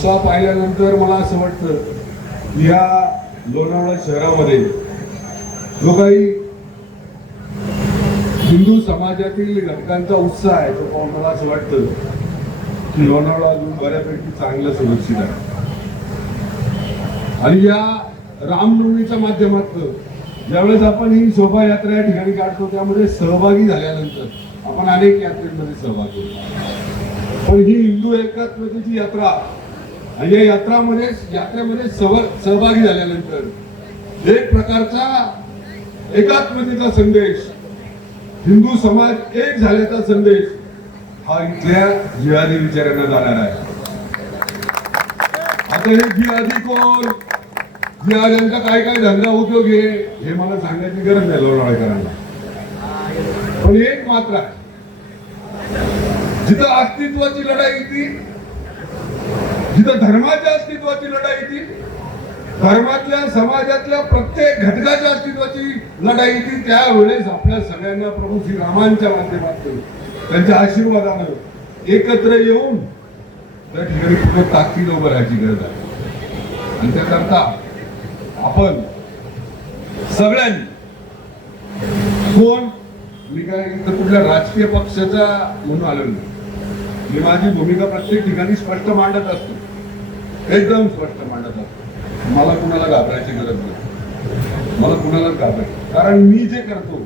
उत्साह पाहिल्यानंतर मला असं वाटतं की या लोणावळा शहरामध्ये जो काही हिंदू समाजातील घटकांचा उत्साह आहे तो पाहून मला असं वाटतं की लोणावळा अजून बऱ्यापैकी चांगलं सुरक्षित आहे. आणि या रामनवमीच्या माध्यमातून ज्यावेळेस आपण ही शोभायात्रा या ठिकाणी काढतो त्यामध्ये सहभागी झाल्यानंतर आपण अनेक यात्रेमध्ये सहभागी होतो, पण ही हिंदू एकात्मतेची यात्रा आणि या यात्रेमध्ये सहभागी झाल्यानंतर एक प्रकारचा एकात्मतेचा संदेश, हिंदू समाज एक झाल्याचा संदेश हा इथल्या जिहादी विचारांना जाणार आहे. आता हे जिहादी कोण, जिहाद्यांचा काय काय धंदा उद्योग आहे हे मला सांगायची गरज नाही लोणावळेकरांना, पण एक मात्र आहे, जिथं अस्तित्वाची लढाई येते, जिथं धर्माच्या अस्तित्वाची लढाई येते, धर्मातल्या समाजातल्या प्रत्येक घटकाच्या अस्तित्वाची लढाई येते, त्यावेळेस आपल्या सगळ्यांना प्रभू श्रीरामांच्या माध्यमातून त्यांच्या आशीर्वादानं एकत्र येऊन त्या ठिकाणी कुठे ताकदीन उभं राहायची गरज आहे. आणि त्याकरता आपण सगळ्यांनी, कोण, मी काय इथं कुठल्या राजकीय पक्षाचा म्हणून आलो नाही, मी माझी भूमिका प्रत्येक ठिकाणी स्पष्ट मांडत असतो, एकदम स्पष्ट मांडत असतो. मला कुणाला घाबरायची गरज नाही, मला कुणालाच घाबरायची, कारण मी जे करतो,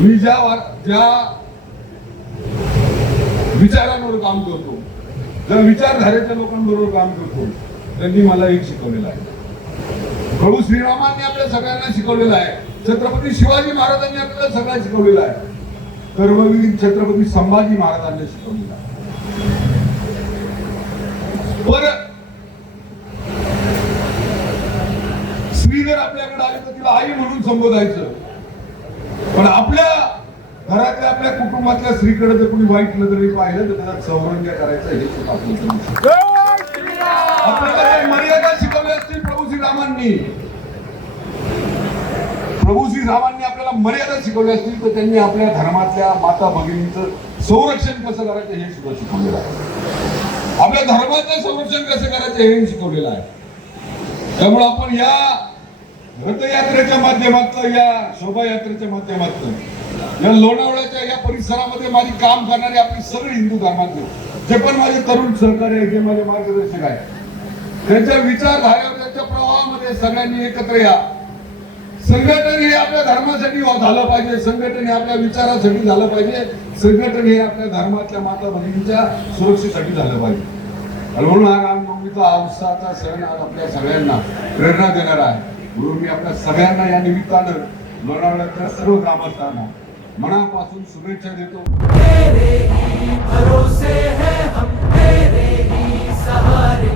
मी ज्या विचारांवर काम करतो, ज्या विचारधारेच्या लोकांबरोबर काम करतो, त्यांनी मला एक शिकवलेलं आहे. प्रभू श्रीरामांनी आपल्या सगळ्यांना शिकवलेलं आहे, छत्रपती शिवाजी महाराजांनी आपल्याला सगळ्यांना शिकवलेलं आहे, कर्मवीर छत्रपती संभाजी महाराजांनी शिकवलेलं आहे. बरं, स्त्री जर आपल्याकडे आली तर तिला आई म्हणून संबोधायचं, पण आपल्या घरातल्या आपल्या कुटुंबातल्या स्त्रीकडे जर कोणी वाईट नजरेने पाहिलं तर त्याला संरक्षण करायचं हे सुद्धा आपल्याला काही मर्यादा शिकवल्या असतील प्रभू श्रीरामांनी आपल्याला मर्यादा शिकवल्या असतील तर त्यांनी आपल्या धर्मातल्या माता भगिनींचं संरक्षण कसं करायचं हे सुद्धा शिकवलेलं आहे, आपल्या धर्माचं संरक्षण कसं करायचं हे शिकवलेलं आहे. त्यामुळे आपण या रथयात्रेच्या माध्यमातून, या शोभायात्रेच्या माध्यमातून, या लोणावळ्याच्या या परिसरामध्ये माझी काम करणारी आपली सगळी हिंदू धर्मातले जे पण माझे तरुण सहकारी आहेत, जे माझे मार्गदर्शक आहेत, त्यांच्या विचारधारेवर, त्यांच्या प्रवाहामध्ये सगळ्यांनी एकत्र या. संघटन हे आपल्या धर्मासाठी झालं पाहिजे, संघटन हे आपल्या विचारासाठी झालं पाहिजे, संघटन हे आपल्या धर्मातल्या माता भगिनींच्या सुरक्षेसाठी झालं पाहिजे. आणि म्हणून हा रामनवमीचा हा उत्साहाचा सण आज आपल्या सगळ्यांना प्रेरणा देणारा आहे. म्हणून मी आपल्या सगळ्यांना या निमित्तानं लोणावळ्याच्या सर्व ग्रामस्थांना मनापासून शुभेच्छा देतो. तेरे ही भरोसे हैं हम, तेरे ही सहारे.